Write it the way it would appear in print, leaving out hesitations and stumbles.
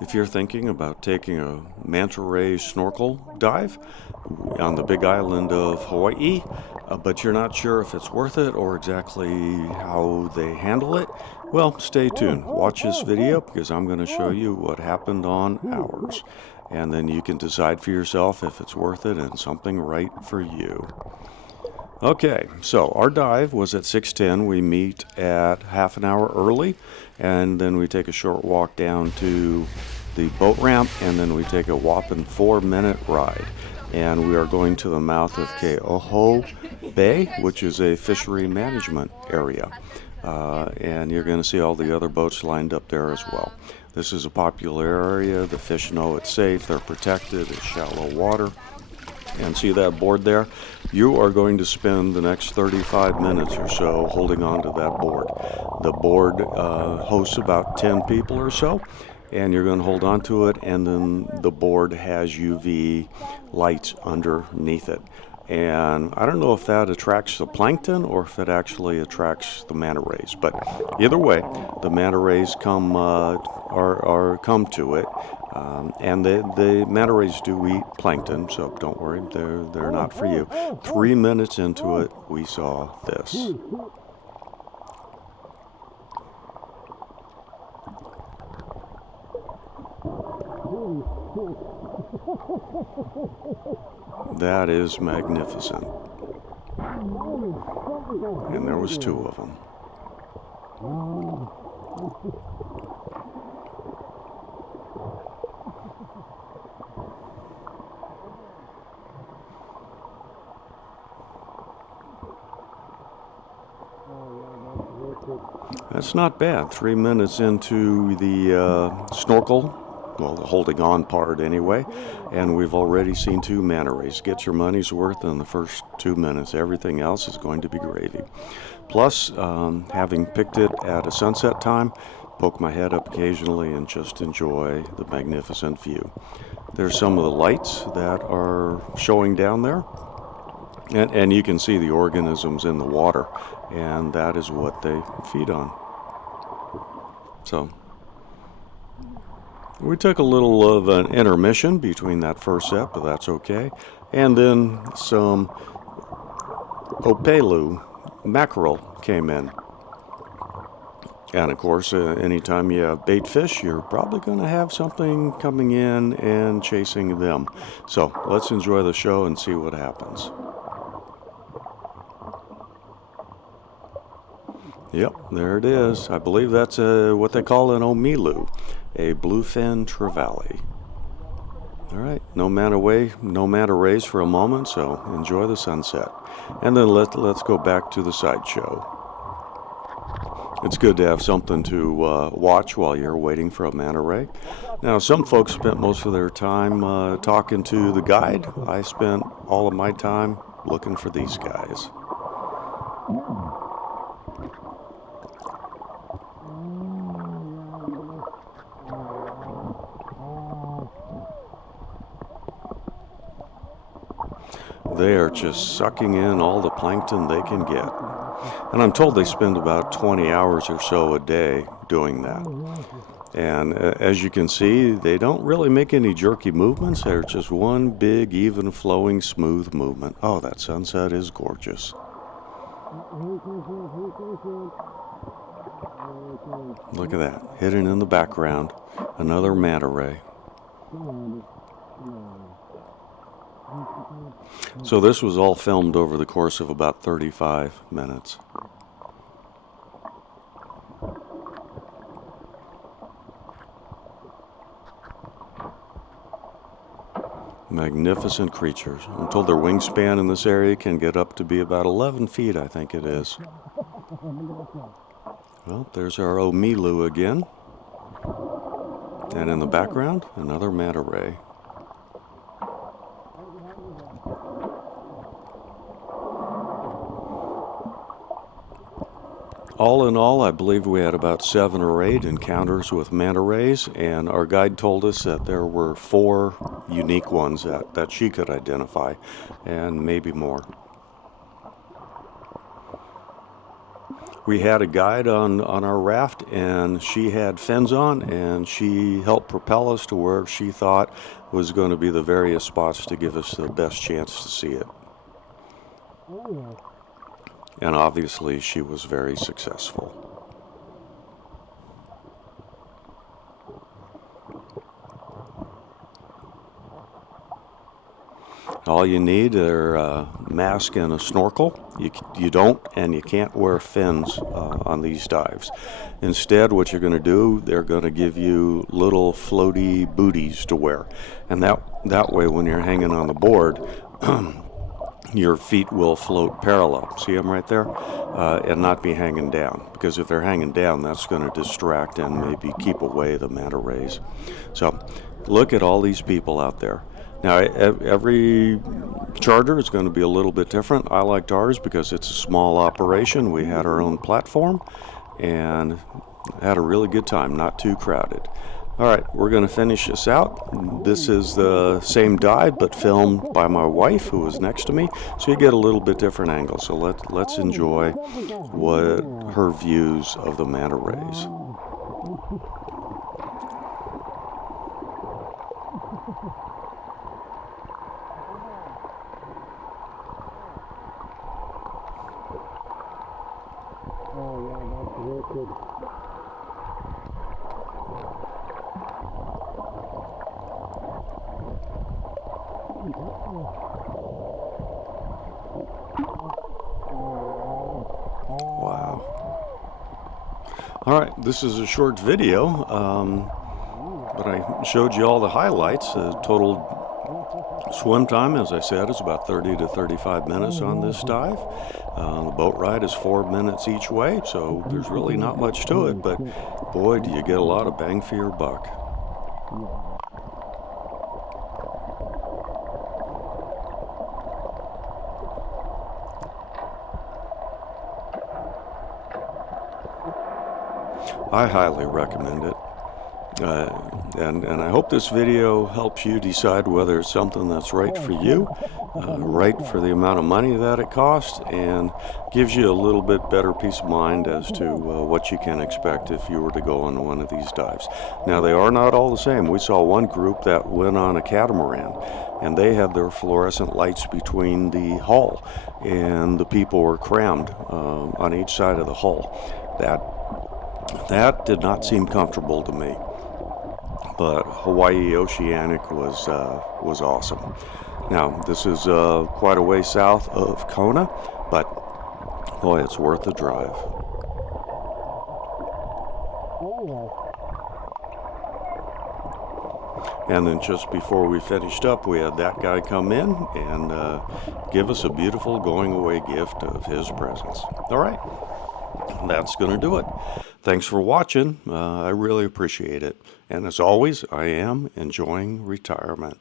if you're thinking about taking a Manta Ray snorkel dive on the big island of Hawaii, but you're not sure if it's worth it or exactly how they handle it, well, stay tuned. Watch this video because I'm going to show you what happened on ours. And then you can decide for yourself if it's worth it and something right for you. Okay, so our dive was at 6:10. We meet at half an hour early, and then we take a short walk down to the boat ramp, and then we take a whopping 4-minute ride. And we are going to the mouth of Keoho Bay, which is a fishery management area. And you're going to see all the other boats lined up there as well. This is a popular area. The fish know it's safe. They're protected. It's shallow water. And see that board there? You are going to spend the next 35 minutes or so holding on to that board. The board hosts about 10 people or so, and you're going to hold on to it, and then the board has UV lights underneath it. And I don't know if that attracts the plankton or if it actually attracts the manta rays. But either way, the manta rays come to it. And the manta rays do eat plankton, so don't worry, they're not for you. 3 minutes into it, we saw this. That is magnificent. And there was 2 of them. That's not bad. 3 minutes into the snorkel, well, the holding on part anyway, and we've already seen 2 manta rays. Get your money's worth in the first 2 minutes. Everything else is going to be gravy. Plus, having picked it at a sunset time, poke my head up occasionally and just enjoy the magnificent view. There's some of the lights that are showing down there. And you can see the organisms in the water, and that is what they feed on. So we took a little of an intermission between that first set, but that's okay. And then some opelu mackerel came in. And of course, anytime you have bait fish, you're probably going to have something coming in and chasing them. So let's enjoy the show and see what happens. Yep, there it is. I believe that's what they call an omilu, a bluefin trevally. All right, no manta rays for a moment, so enjoy the sunset. And then let's go back to the sideshow. It's good to have something to watch while you're waiting for a manta ray. Now, some folks spent most of their time talking to the guide. I spent all of my time looking for these guys. They are just sucking in all the plankton they can get. And I'm told they spend about 20 hours or so a day doing that. And as you can see, they don't really make any jerky movements. They're just one big, even flowing, smooth movement. Oh, that sunset is gorgeous. Look at that, hidden in the background, another manta ray. So this was all filmed over the course of about 35 minutes. Magnificent creatures. I'm told their wingspan in this area can get up to be about 11 feet, I think it is. Well, there's our omilu again. And in the background, another manta ray. All in all, I believe we had about 7 or 8 encounters with manta rays, and our guide told us that there were 4 unique ones that she could identify, and maybe more. We had a guide on our raft, and she had fins on, and she helped propel us to where she thought was going to be the various spots to give us the best chance to see it. And obviously she was very successful. All you need are a mask and a snorkel. You don't and you can't wear fins on these dives. Instead, what you're going to do, they're going to give you little floaty booties to wear. And that way, when you're hanging on the board, your feet will float parallel. See them right there? And not be hanging down. Because if they're hanging down, that's going to distract and maybe keep away the manta rays. So look at all these people out there. Now, every charter is going to be a little bit different. I liked ours because it's a small operation. We had our own platform and had a really good time, not too crowded. All right, we're going to finish this out. This is the same dive, but filmed by my wife, who was next to me, so you get a little bit different angle. So let's enjoy what her views of the manta rays. Oh yeah, that's wicked. Wow. All right, this is a short video, but I showed you all the highlights. Total swim time, as I said, is about 30 to 35 minutes on this dive. The boat ride is 4 minutes each way, so there's really not much to it, but boy, do you get a lot of bang for your buck. I highly recommend it. And I hope this video helps you decide whether it's something that's right for you, right for the amount of money that it costs, and gives you a little bit better peace of mind as to what you can expect if you were to go on one of these dives. Now, they are not all the same. We saw one group that went on a catamaran, and they had their fluorescent lights between the hull, and the people were crammed on each side of the hull. That did not seem comfortable to me. But Hawaii Oceanic was awesome. Now, this is quite a way south of Kona, but boy, it's worth the drive. And then just before we finished up, we had that guy come in and give us a beautiful going away gift of his presence. All right, that's going to do it. Thanks for watching. I really appreciate it. And as always, I am enjoying retirement.